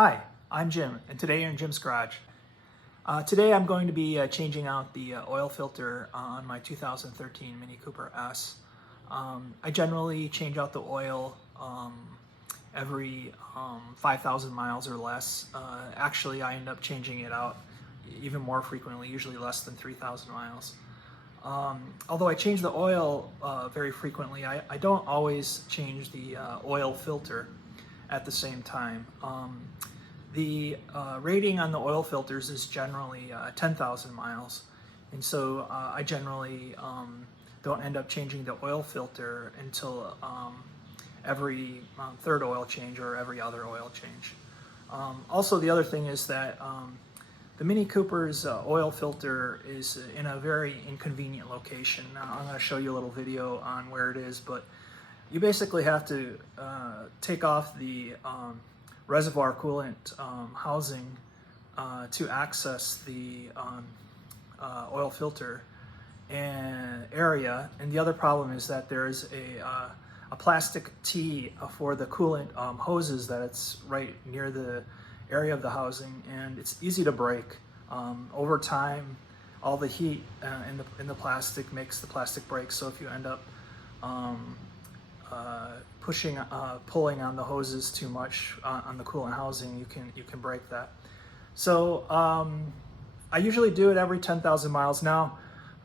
Hi, I'm Jim, and today you're in Jim's Garage. Today I'm going to be changing out the oil filter on my 2013 Mini Cooper S. I generally change out the oil every 5,000 miles or less. Actually, I end up changing it out even more frequently, usually less than 3,000 miles. Although I change the oil very frequently, I don't always change the oil filter at the same time. The rating on the oil filters is generally 10,000 miles, and so I generally don't end up changing the oil filter until every third oil change or every other oil change. Also, the other thing is that the Mini Cooper's oil filter is in a very inconvenient location. Now, I'm going to show you a little video on where it is, but you basically have to take off the reservoir coolant housing to access the oil filter area. And the other problem is that there is a plastic tee for the coolant hoses that it's right near the area of the housing, and it's easy to break. Over time, all the heat in the plastic makes the plastic break. So if you end up pulling on the hoses too much on the coolant housing, you can break that. So I usually do it every 10,000 miles. Now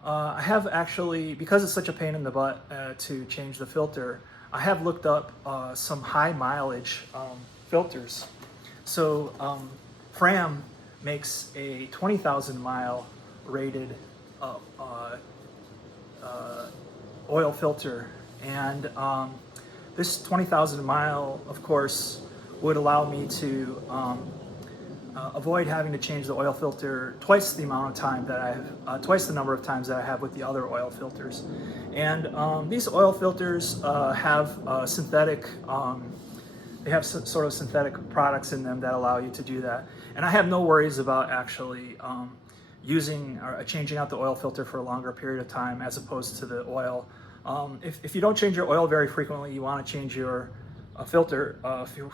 I have actually, because it's such a pain in the butt to change the filter, I have looked up some high mileage filters. So FRAM makes a 20,000 mile rated oil filter, and this 20,000 mile, of course, would allow me to avoid having to change the oil filter twice the amount of time that I have, twice the number of times that I have with the other oil filters. And these oil filters have synthetic, they have sort of synthetic products in them that allow you to do that. And I have no worries about actually using or changing out the oil filter for a longer period of time as opposed to the oil. If you don't change your oil very frequently, you want to change your filter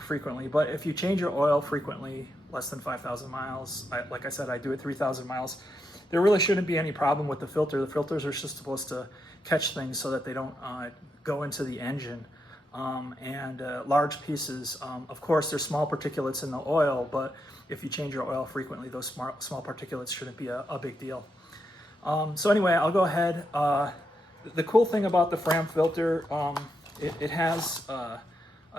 frequently. But if you change your oil frequently, less than 5,000 miles, like I said, I do it 3,000 miles, there really shouldn't be any problem with the filter. The filters are just supposed to catch things so that they don't go into the engine. And large pieces, of course, there's small particulates in the oil, but if you change your oil frequently, those small particulates shouldn't be a big deal. So anyway, I'll go ahead. The cool thing about the FRAM filter, it has,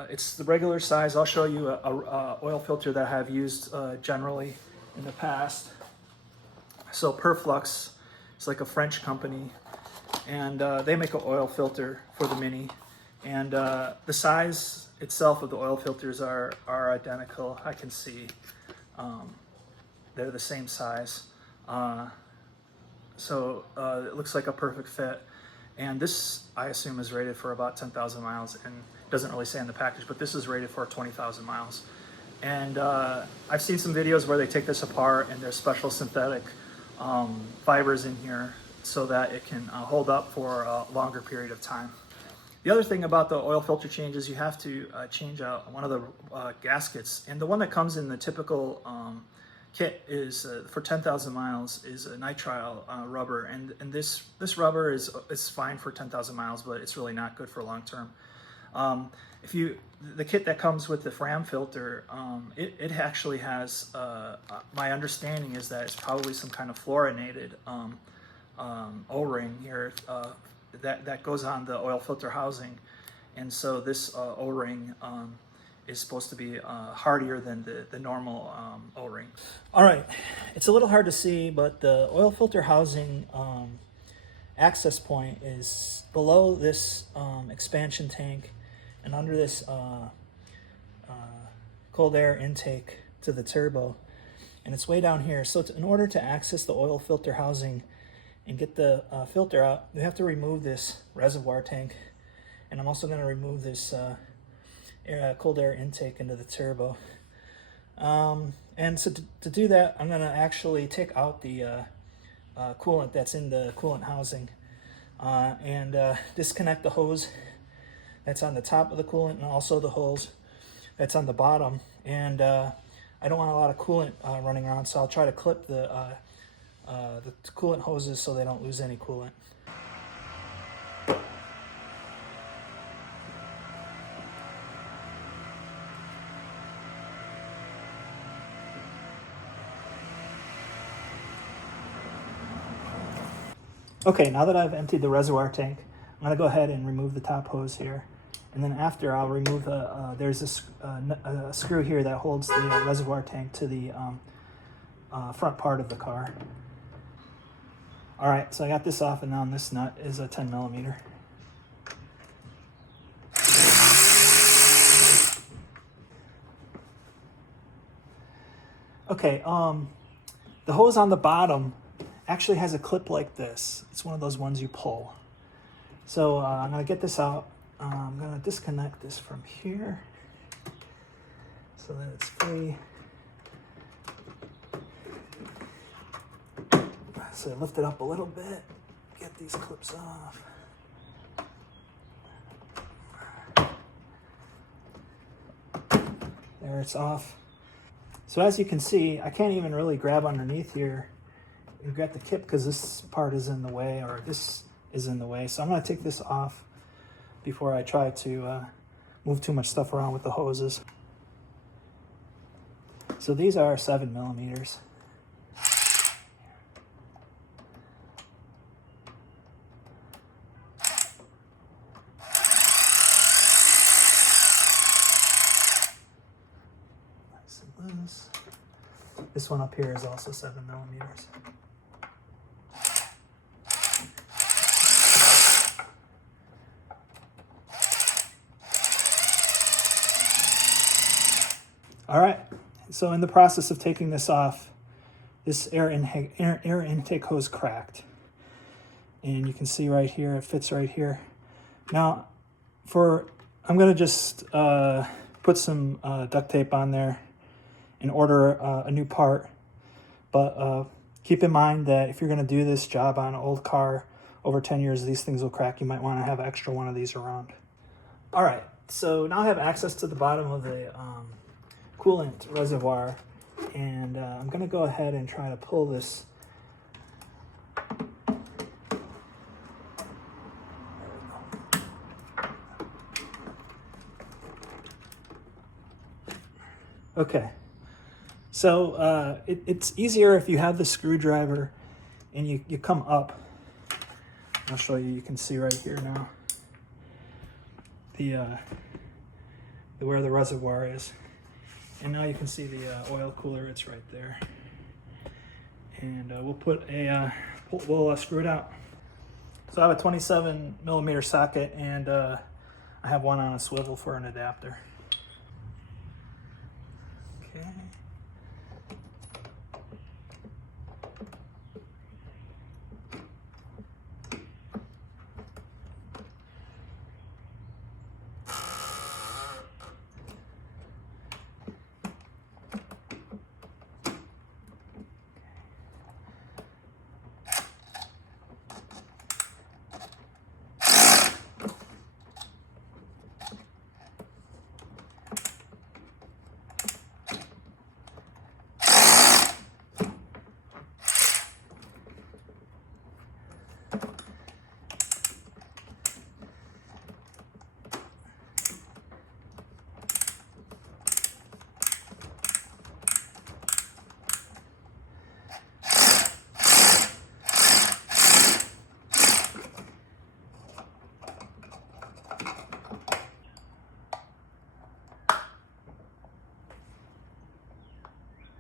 it's the regular size. I'll show you a oil filter that I have used generally in the past. So Perflux, it's like a French company, and they make an oil filter for the Mini. And the size itself of the oil filters are identical. I can see they're the same size. So it looks like a perfect fit. And this, I assume, is rated for about 10,000 miles, and it doesn't really say on the package, but this is rated for 20,000 miles. And I've seen some videos where they take this apart, and there's special synthetic fibers in here so that it can hold up for a longer period of time. The other thing about the oil filter change is you have to change out one of the gaskets, and the one that comes in the typical kit is for 10,000 miles is a nitrile rubber, and this rubber is fine for 10,000 miles, but it's really not good for long term. The kit that comes with the FRAM filter, it actually has, my understanding is that it's probably some kind of fluorinated O-ring here that goes on the oil filter housing, and so this O-ring is supposed to be hardier than the normal O-ring. All right, it's a little hard to see, but the oil filter housing access point is below this expansion tank and under this cold air intake to the turbo, and it's way down here. So in order to access the oil filter housing and get the filter out, you have to remove this reservoir tank, and I'm also going to remove this cold air intake into the turbo. And so to do that, I'm going to actually take out the coolant that's in the coolant housing and disconnect the hose that's on the top of the coolant and also the hose that's on the bottom. And I don't want a lot of coolant running around, so I'll try to clip the coolant hoses so they don't lose any coolant. Okay, now that I've emptied the reservoir tank, I'm going to go ahead and remove the top hose here. And then after, I'll remove there's a screw here that holds the reservoir tank to the front part of the car. All right, so I got this off, and now this nut is a 10 millimeter. Okay, the hose on the bottom actually has a clip like this. It's one of those ones you pull. So I'm going to get this out. I'm going to disconnect this from here so that it's free. So lift it up a little bit, get these clips off. There, it's off. So as you can see, I can't even really grab underneath here and grab the kip because this part is in the way, or this is in the way. So I'm going to take this off before I try to move too much stuff around with the hoses. So these are 7 millimeters. Nice and loose. This one up here is also 7 millimeters. All right, so in the process of taking this off, this air intake hose cracked. And you can see right here, it fits right here. Now, I'm gonna just put some duct tape on there and order a new part. But keep in mind that if you're gonna do this job on an old car, over 10 years, these things will crack. You might wanna have an extra one of these around. All right, so now I have access to the bottom of the coolant reservoir, and I'm going to go ahead and try to pull this. Okay, so it's easier if you have the screwdriver and you come up. I'll show you. You can see right here now where the reservoir is. And now you can see the oil cooler, it's right there. And we'll put we'll screw it out. So I have a 27 millimeter socket, and I have one on a swivel for an adapter. Okay.